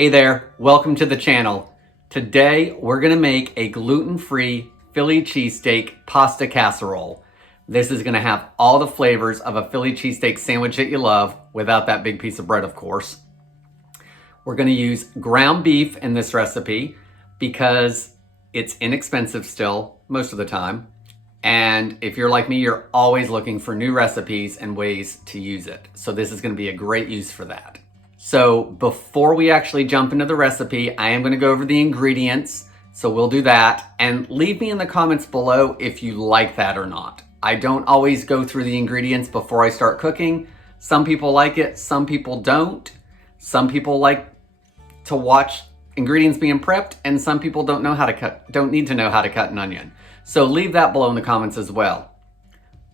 Hey there, welcome to the channel. Today we're gonna make a gluten-free Philly cheesesteak pasta casserole. This is gonna have all the flavors of a Philly cheesesteak sandwich that you love, without that big piece of bread, of course. We're gonna use ground beef in this recipe because it's inexpensive still, most of the time. And if you're like me, you're always looking for new recipes and ways to use it. So this is gonna be a great use for that. So before we actually jump into the recipe, I am gonna go over the ingredients. So we'll do that, and leave me in the comments below if you like that or not. I don't always go through the ingredients before I start cooking. Some people like it, some people don't. Some people like to watch ingredients being prepped, and some people don't need to know how to cut an onion. So leave that below in the comments as well.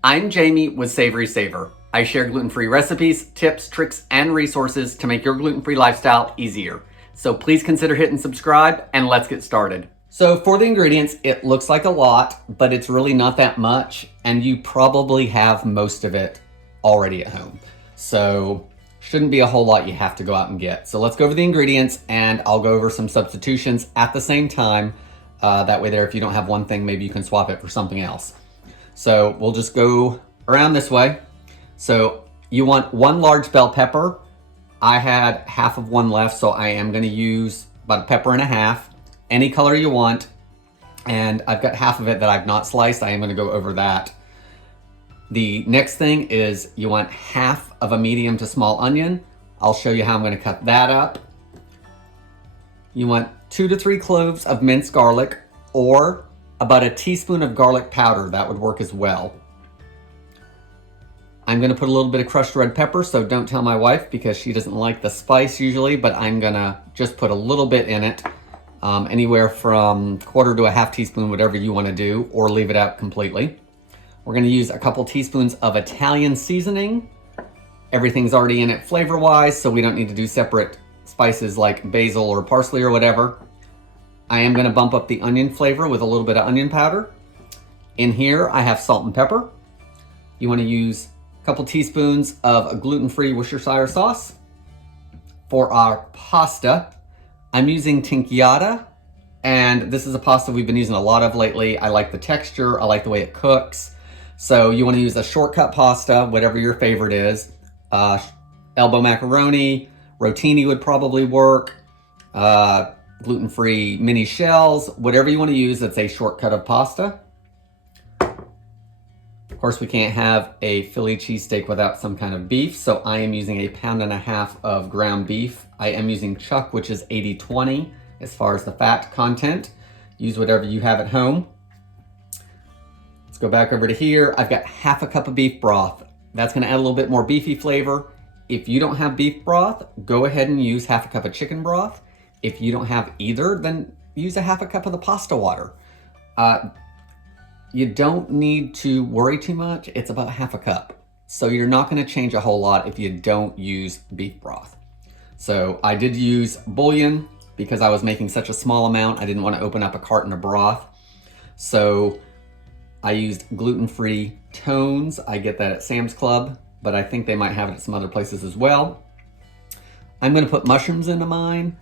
I'm Jamie with SavorySaver. I share gluten-free recipes, tips, tricks, and resources to make your gluten-free lifestyle easier. So please consider hitting subscribe, and let's get started. So for the ingredients, it looks like a lot, but it's really not that much, and you probably have most of it already at home. So shouldn't be a whole lot you have to go out and get. So let's go over the ingredients, and I'll go over some substitutions at the same time. That way there, if you don't have one thing, maybe you can swap it for something else. So we'll just go around this way. So you want one large bell pepper. I had half of one left, so I am gonna use about a pepper and a half, any color you want. And I've got half of it that I've not sliced. I am gonna go over that. The next thing is you want half of a medium to small onion. I'll show you how I'm gonna cut that up. You want 2 to 3 cloves of minced garlic, or about a teaspoon of garlic powder. That would work as well. I'm gonna put a little bit of crushed red pepper, so don't tell my wife because she doesn't like the spice usually, but I'm gonna just put a little bit in it, anywhere from 1/4 to a half teaspoon, whatever you wanna do, or leave it out completely. We're gonna use a couple teaspoons of Italian seasoning. Everything's already in it flavor-wise, so we don't need to do separate spices like basil or parsley or whatever. I am gonna bump up the onion flavor with a little bit of onion powder. In here, I have salt and pepper. You wanna use couple teaspoons of gluten-free Worcestershire Sauce. For our pasta, I'm using tinkyata, and this is a pasta we've been using a lot of lately. I like the texture, I like the way it cooks. So you wanna use a shortcut pasta, whatever your favorite is. Elbow macaroni, rotini would probably work. Gluten-free mini shells, whatever you wanna use that's a shortcut of pasta. Of course, we can't have a Philly cheesesteak without some kind of beef, so I am using a 1.5 pounds of ground beef. I am using chuck, which is 80/20 as far as the fat content. Use whatever you have at home. Let's go back over to here. I've got half a cup of beef broth. That's gonna add a little bit more beefy flavor. If you don't have beef broth, go ahead and use half a cup of chicken broth. If you don't have either, then use a half a cup of the pasta water. You don't need to worry too much. It's about half a cup. So you're not gonna change a whole lot if you don't use beef broth. So I did use bouillon because I was making such a small amount. I didn't wanna open up a carton of broth. So I used gluten-free tones. I get that at Sam's Club, but I think they might have it at some other places as well. I'm gonna put mushrooms into mine.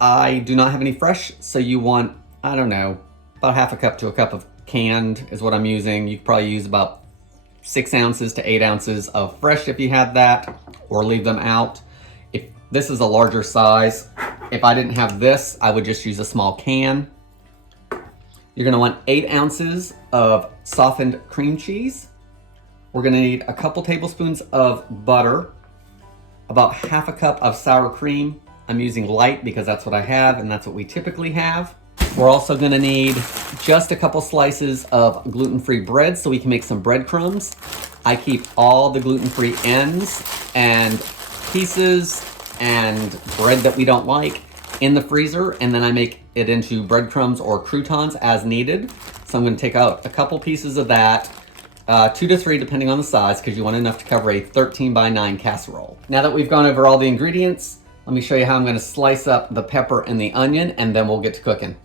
I do not have any fresh, so you want, I don't know, about half a cup to a cup of canned is what I'm using. You could probably use about 6 ounces to 8 ounces of fresh if you had that, or leave them out. If this is a larger size, if I didn't have this, I would just use a small can. You're gonna want 8 ounces of softened cream cheese. We're gonna need a couple tablespoons of butter, about half a cup of sour cream. I'm using light because that's what I have and that's what we typically have. We're also gonna need just a couple slices of gluten-free bread so we can make some breadcrumbs. I keep all the gluten-free ends and pieces and bread that we don't like in the freezer, and then I make it into breadcrumbs or croutons as needed. So I'm gonna take out a couple pieces of that, 2 to 3 depending on the size, because you want enough to cover a 13x9 casserole. Now that we've gone over all the ingredients, let me show you how I'm gonna slice up the pepper and the onion, and then we'll get to cooking.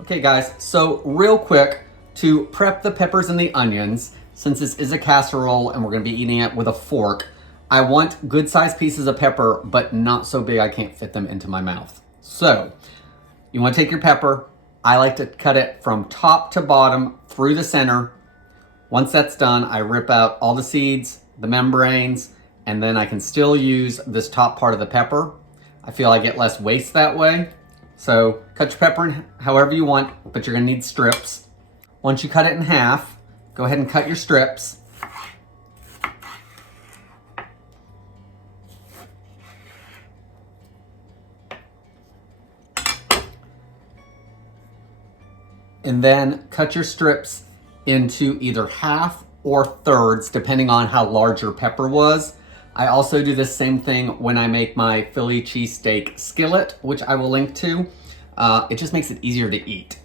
Okay guys, so real quick, to prep the peppers and the onions, since this is a casserole and we're gonna be eating it with a fork, I want good sized pieces of pepper, but not so big I can't fit them into my mouth. So you want to take your pepper. I like to cut it from top to bottom through the center. Once that's done, I rip out all the seeds, the membranes, and then I can still use this top part of the pepper. I feel I get less waste that way. So cut your pepper in however you want, but you're gonna need strips. Once you cut it in half, go ahead and cut your strips. And then cut your strips into either half or thirds, depending on how large your pepper was. I also do the same thing when I make my Philly cheesesteak skillet, which I will link to. It just makes it easier to eat.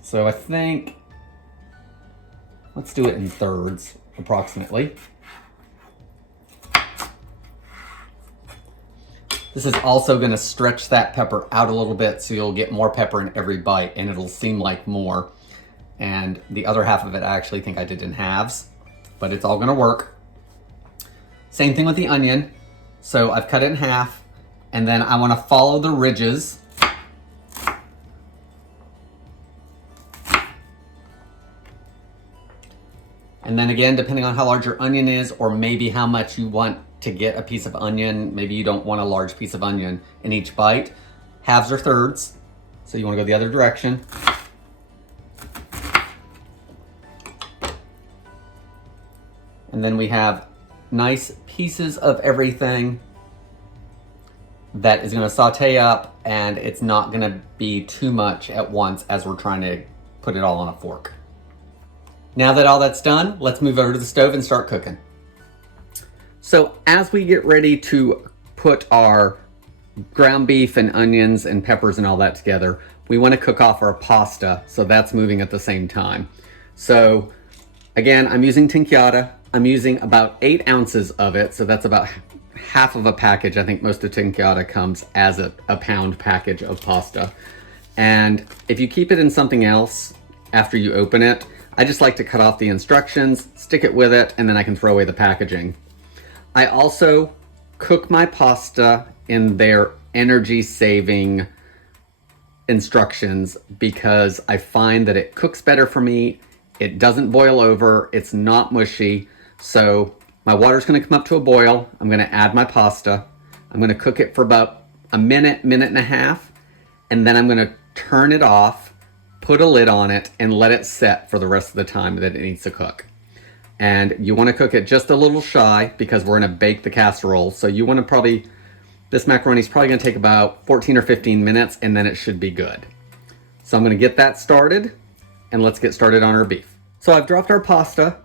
So I think, let's do it in thirds, approximately. This is also gonna stretch that pepper out a little bit so you'll get more pepper in every bite and it'll seem like more. And the other half of it, I actually think I did in halves, but it's all gonna work. Same thing with the onion. So I've cut it in half, and then I wanna follow the ridges. And then again, depending on how large your onion is, or maybe how much you want to get a piece of onion, maybe you don't want a large piece of onion in each bite, halves or thirds. So you wanna go the other direction. And then we have nice pieces of everything that is gonna saute up, and it's not gonna be too much at once as we're trying to put it all on a fork. Now that all that's done, let's move over to the stove and start cooking. So as we get ready to put our ground beef and onions and peppers and all that together, we wanna cook off our pasta, so that's moving at the same time. So again, I'm using tinkyata. I'm using about 8 ounces of it, so that's about half of a package. I think most of tinkyata comes as a pound package of pasta. And if you keep it in something else after you open it, I just like to cut off the instructions, stick it with it, and then I can throw away the packaging. I also cook my pasta in their energy-saving instructions because I find that it cooks better for me. It doesn't boil over, it's not mushy. So my water's gonna come up to a boil. I'm gonna add my pasta. I'm gonna cook it for about a minute, minute and a half, and then I'm gonna turn it off, put a lid on it, and let it set for the rest of the time that it needs to cook. And you wanna cook it just a little shy because we're gonna bake the casserole. So you wanna this macaroni is probably gonna take about 14 or 15 minutes, and then it should be good. So I'm gonna get that started, and let's get started on our beef. So I've dropped our pasta,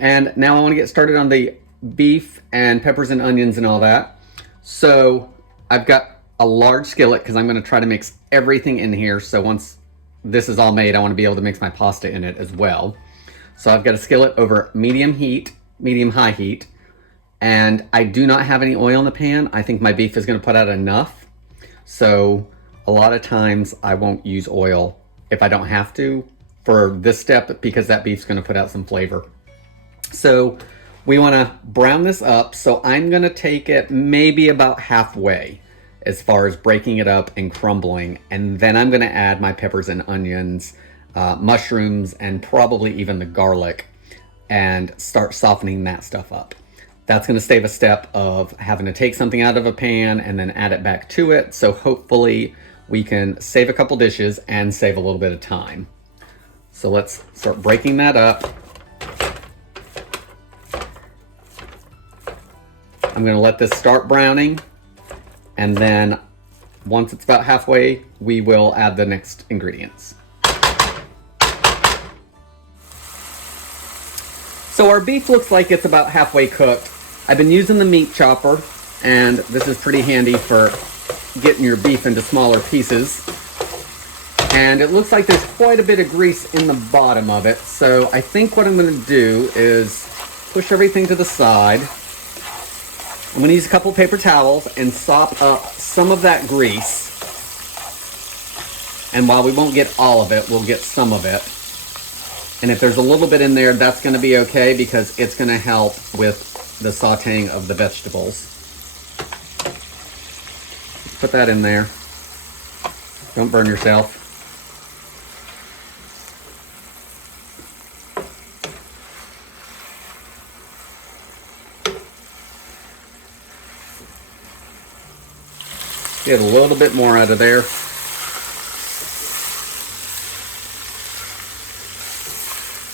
and now I wanna get started on the beef and peppers and onions and all that. So I've got a large skillet because I'm gonna try to mix everything in here. So once this is all made, I wanna be able to mix my pasta in it as well. So I've got a skillet over medium-high heat, and I do not have any oil in the pan. I think my beef is gonna put out enough. So a lot of times I won't use oil if I don't have to for this step because that beef's gonna put out some flavor. So we wanna brown this up. So I'm gonna take it maybe about halfway as far as breaking it up and crumbling. And then I'm gonna add my peppers and onions, mushrooms, and probably even the garlic, and start softening that stuff up. That's gonna save a step of having to take something out of a pan and then add it back to it. So hopefully we can save a couple dishes and save a little bit of time. So let's start breaking that up. I'm gonna let this start browning, and then once it's about halfway, we will add the next ingredients. So our beef looks like it's about halfway cooked. I've been using the meat chopper, and this is pretty handy for getting your beef into smaller pieces. And it looks like there's quite a bit of grease in the bottom of it. So I think what I'm gonna do is push everything to the side. I'm gonna use a couple paper towels and sop up some of that grease. And while we won't get all of it, we'll get some of it. And if there's a little bit in there, that's gonna be okay because it's gonna help with the sautéing of the vegetables. Put that in there. Don't burn yourself. Get a little bit more out of there.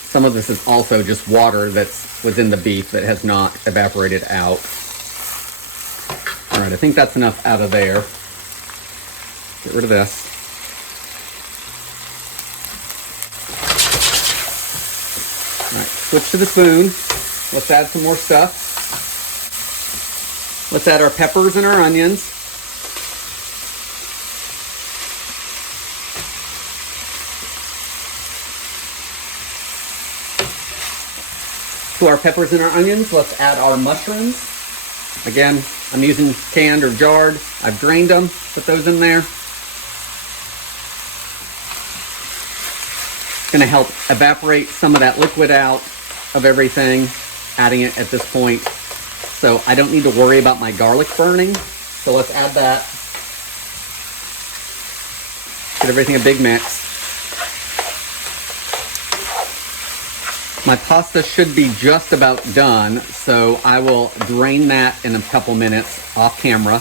Some of this is also just water that's within the beef that has not evaporated out. All right, I think that's enough out of there. Get rid of this. All right, switch to the spoon. Let's add some more stuff. Let's add our peppers and our onions. To our peppers and our onions, let's add our mushrooms. Again, I'm using canned or jarred. I've drained them, put those in there. It's gonna help evaporate some of that liquid out of everything, adding it at this point. So I don't need to worry about my garlic burning. So let's add that. Get everything a big mix. My pasta should be just about done, so I will drain that in a couple minutes off camera,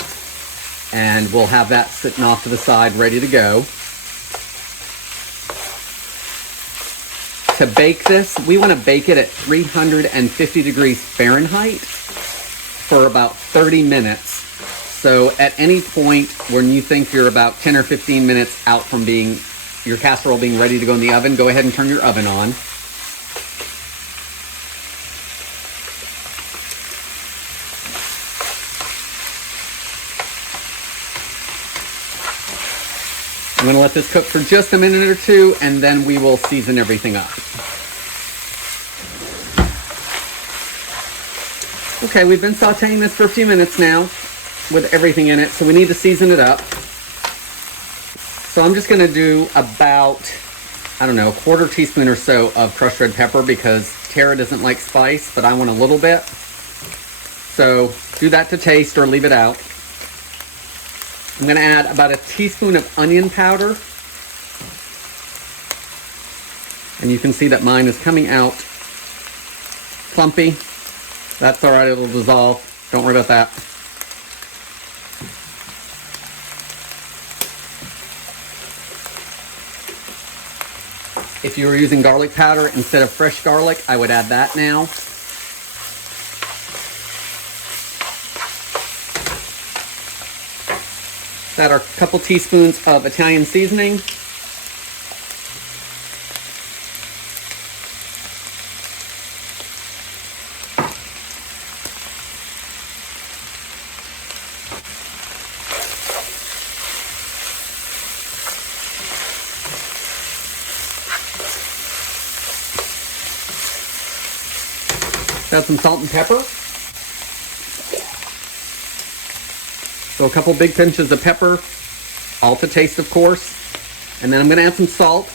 and we'll have that sitting off to the side ready to go. To bake this, we want to bake it at 350 degrees Fahrenheit for about 30 minutes. So at any point when you think you're about 10 or 15 minutes out from your casserole being ready to go in the oven, go ahead and turn your oven on. I'm going to let this cook for just a minute or two, and then we will season everything up. Okay, we've been sauteing this for a few minutes now with everything in it, so we need to season it up. So I'm just going to do about, I don't know, a quarter teaspoon or so of crushed red pepper, because Tara doesn't like spice, but I want a little bit. So do that to taste or leave it out. I'm going to add about a teaspoon of onion powder. And you can see that mine is coming out clumpy. That's all right, it'll dissolve. Don't worry about that. If you were using garlic powder instead of fresh garlic, I would add that now. Add our couple teaspoons of Italian seasoning. Add some salt and pepper. So a couple big pinches of pepper, all to taste, of course. And then I'm going to add some salt.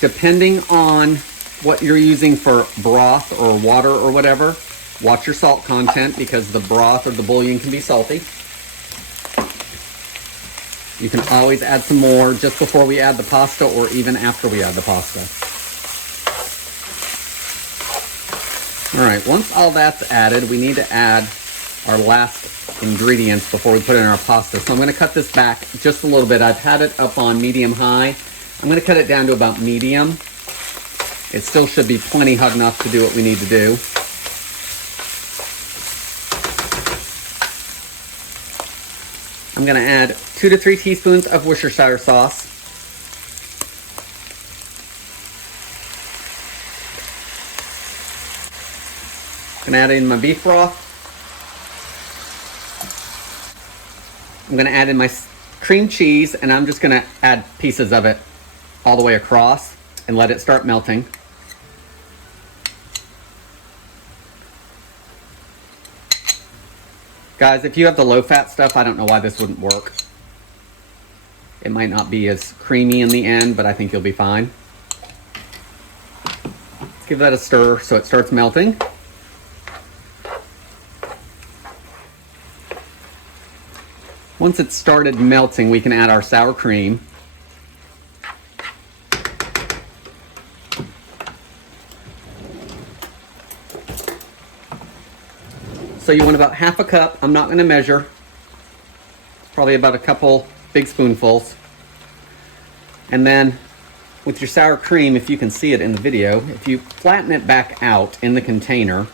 Depending on what you're using for broth or water or whatever, watch your salt content, because the broth or the bouillon can be salty. You can always add some more just before we add the pasta, or even after we add the pasta. All right, once all that's added, we need to add our last ingredients before we put in our pasta. So I'm going to cut this back just a little bit. I've had it up on medium-high. I'm going to cut it down to about medium. It still should be plenty hot enough to do what we need to do. I'm going to add 2 to 3 teaspoons of Worcestershire sauce. I'm going to add in my beef broth. I'm going to add in my cream cheese, and I'm just going to add pieces of it all the way across and let it start melting. Guys, if you have the low-fat stuff, I don't know why this wouldn't work. It might not be as creamy in the end, but I think you'll be fine. Let's give that a stir so it starts melting. Once it's started melting, we can add our sour cream. So you want about half a cup. I'm not going to measure. Probably about a couple big spoonfuls. And then with your sour cream, if you can see it in the video, if you flatten it back out in the container,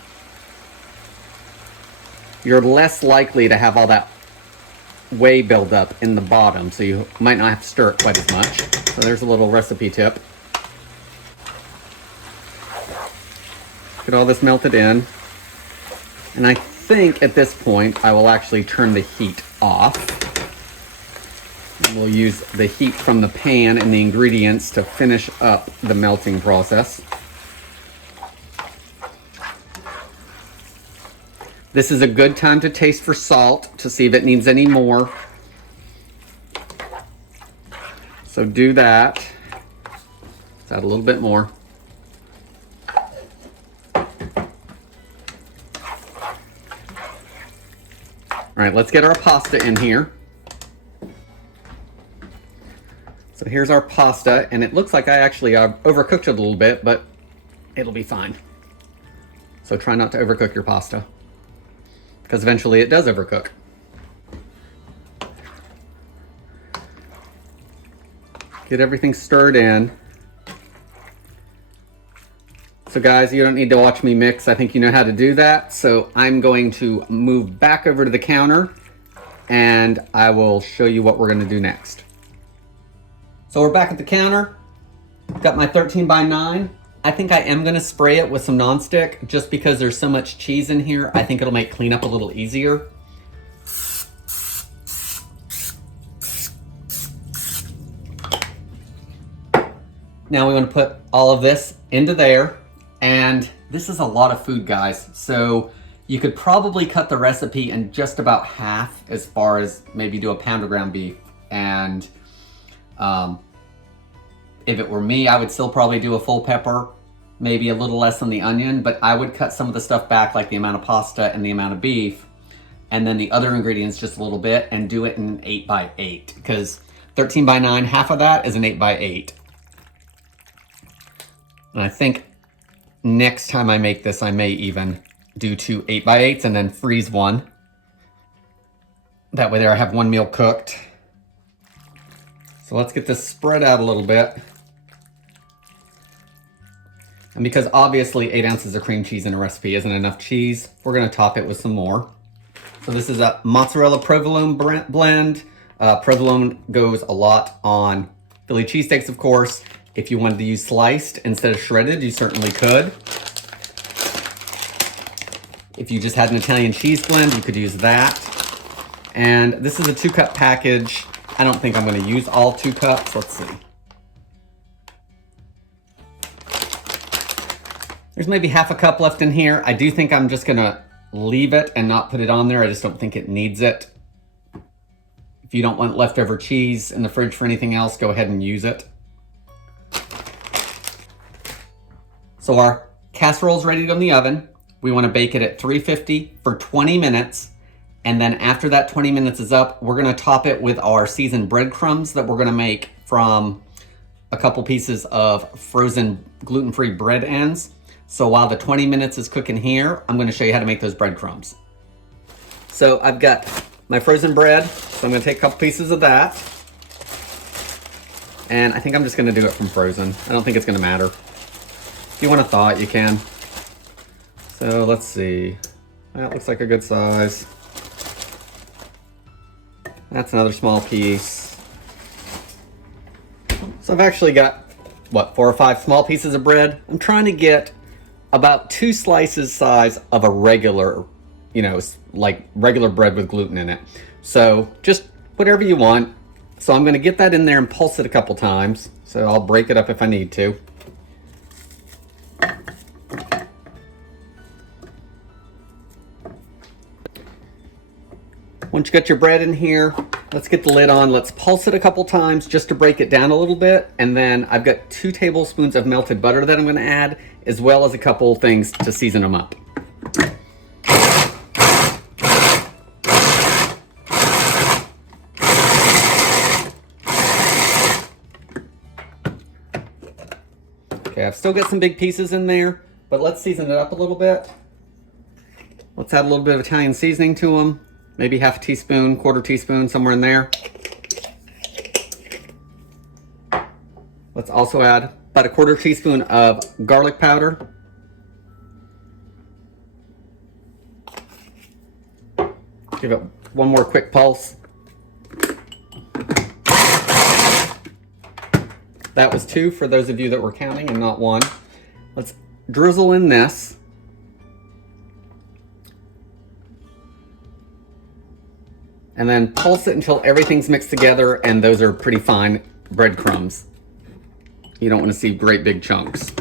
you're less likely to have all that whey build up in the bottom, so you might not have to stir it quite as much. So there's a little recipe tip. Get all this melted in. And I think at this point I will actually turn the heat off. We'll use the heat from the pan and the ingredients to finish up the melting process. This is a good time to taste for salt to see if it needs any more. So do that. Let's add a little bit more. All right, let's get our pasta in here. So here's our pasta, and it looks like I actually overcooked it a little bit, but it'll be fine. So try not to overcook your pasta, because eventually it does overcook. Get everything stirred in. So guys, you don't need to watch me mix. I think you know how to do that. So I'm going to move back over to the counter and I will show you what we're going to do next. So we're back at the counter. Got my 13 by 9. I think I am going to spray it with some nonstick just because there's so much cheese in here. I think it'll make cleanup a little easier. Now we want to put all of this into there. And this is a lot of food, guys. So you could probably cut the recipe in just about half, as far as maybe do a pound of ground beef. And if it were me, I would still probably do a full pepper, maybe a little less on the onion, but I would cut some of the stuff back, like the amount of pasta and the amount of beef, and then the other ingredients just a little bit, and do it in an 8 by 8, because 13 by 9, half of that is an 8 by 8. And I think next time I make this, I may even do 2 8 by 8s and then freeze one. That way there I have one meal cooked. So let's get this spread out a little bit. And because obviously 8 ounces of cream cheese in a recipe isn't enough cheese, we're gonna top it with some more. So this is a mozzarella provolone blend. Provolone goes a lot on Philly cheesesteaks, of course. If you wanted to use sliced instead of shredded, you certainly could. If you just had an Italian cheese blend, you could use that. And this is a 2-cup package. I don't think I'm going to use all 2 cups. Let's see. There's maybe half a cup left in here. I do think I'm just going to leave it and not put it on there. I just don't think it needs it. If you don't want leftover cheese in the fridge for anything else, go ahead and use it. So our casserole's ready to go in the oven. We want to bake it at 350 for 20 minutes. And then after that 20 minutes is up, we're going to top it with our seasoned breadcrumbs that we're going to make from a couple pieces of frozen gluten-free bread ends. So while the 20 minutes is cooking here, I'm going to show you how to make those breadcrumbs. So I've got my frozen bread. So I'm going to take a couple pieces of that. And I think I'm just going to do it from frozen. I don't think it's going to matter. If you want to thaw it, you can. So let's see. That looks like a good size. That's another small piece. So I've actually got, what, 4 or 5 small pieces of bread. I'm trying to get about 2 slices size of a regular, you know, like regular bread with gluten in it. So just whatever you want. So I'm going to get that in there and pulse it a couple times. So I'll break it up if I need to. Once you got your bread in here, let's get the lid on. Let's pulse it a couple times just to break it down a little bit. And then I've got 2 tablespoons of melted butter that I'm going to add, as well as a couple things to season them up. Okay, I've still got some big pieces in there, but let's season it up a little bit. Let's add a little bit of Italian seasoning to them. Maybe half a teaspoon, quarter teaspoon, somewhere in there. Let's also add about a quarter teaspoon of garlic powder. Give it one more quick pulse. That was 2 for those of you that were counting and not 1. Let's drizzle in this. And then pulse it until everything's mixed together, and those are pretty fine breadcrumbs. You don't want to see great big chunks.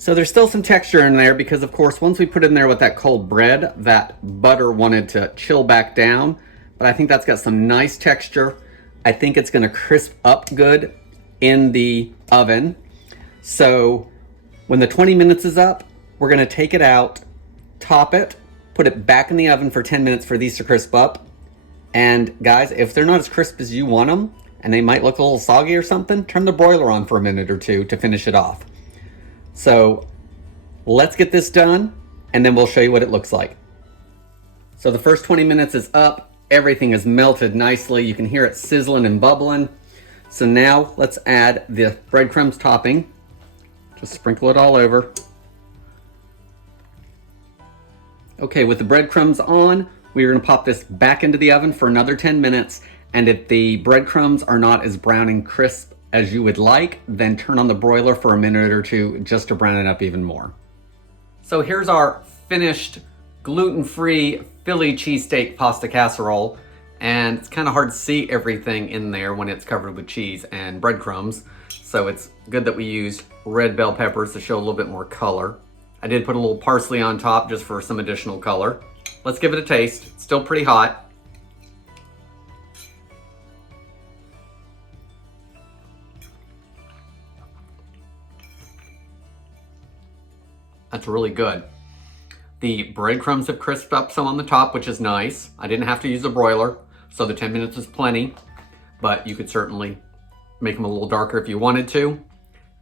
So there's still some texture in there because, of course, once we put it in there with that cold bread, that butter wanted to chill back down. But I think that's got some nice texture. I think it's going to crisp up good in the oven. So when the 20 minutes is up, we're going to take it out, top it, put it back in the oven for 10 minutes for these to crisp up. And guys, if they're not as crisp as you want them, and they might look a little soggy or something, turn the broiler on for a minute or 2 to finish it off. So let's get this done, and then we'll show you what it looks like. So the first 20 minutes is up. Everything is melted nicely. You can hear it sizzling and bubbling. So now let's add the breadcrumbs topping. Just sprinkle it all over. Okay, with the breadcrumbs on, we're gonna pop this back into the oven for another 10 minutes. And if the breadcrumbs are not as brown and crisp as you would like, then turn on the broiler for a minute or 2 just to brown it up even more. So here's our finished gluten-free Philly cheesesteak pasta casserole. And it's kind of hard to see everything in there when it's covered with cheese and breadcrumbs. So it's good that we used red bell peppers to show a little bit more color. I did put a little parsley on top just for some additional color. Let's give it a taste. It's still pretty hot. That's really good. The breadcrumbs have crisped up some on the top, which is nice. I didn't have to use a broiler, so the 10 minutes is plenty, but you could certainly make them a little darker if you wanted to.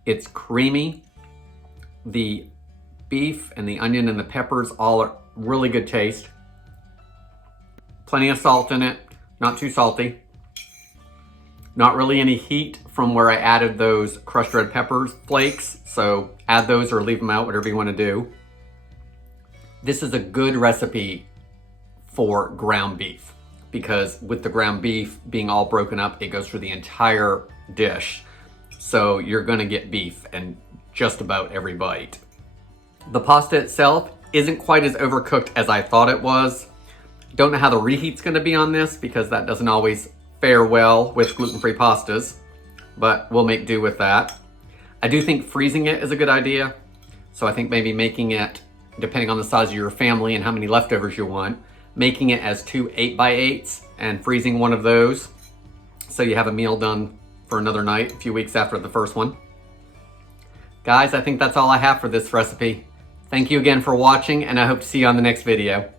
It's creamy. The beef and the onion and the peppers all are really good taste. Plenty of salt in it, not too salty. Not really any heat from where I added those crushed red peppers flakes, so add those or leave them out, whatever you want to do. This is a good recipe for ground beef because with the ground beef being all broken up, it goes through the entire dish. So you're going to get beef in just about every bite. The pasta itself isn't quite as overcooked as I thought it was. Don't know how the reheat's going to be on this because that doesn't always fare well with gluten-free pastas, but we'll make do with that. I do think freezing it is a good idea. So I think maybe making it, depending on the size of your family and how many leftovers you want, making it as 2 8x8s and freezing one of those so you have a meal done for another night a few weeks after the first one. Guys, I think that's all I have for this recipe. Thank you again for watching, and I hope to see you on the next video.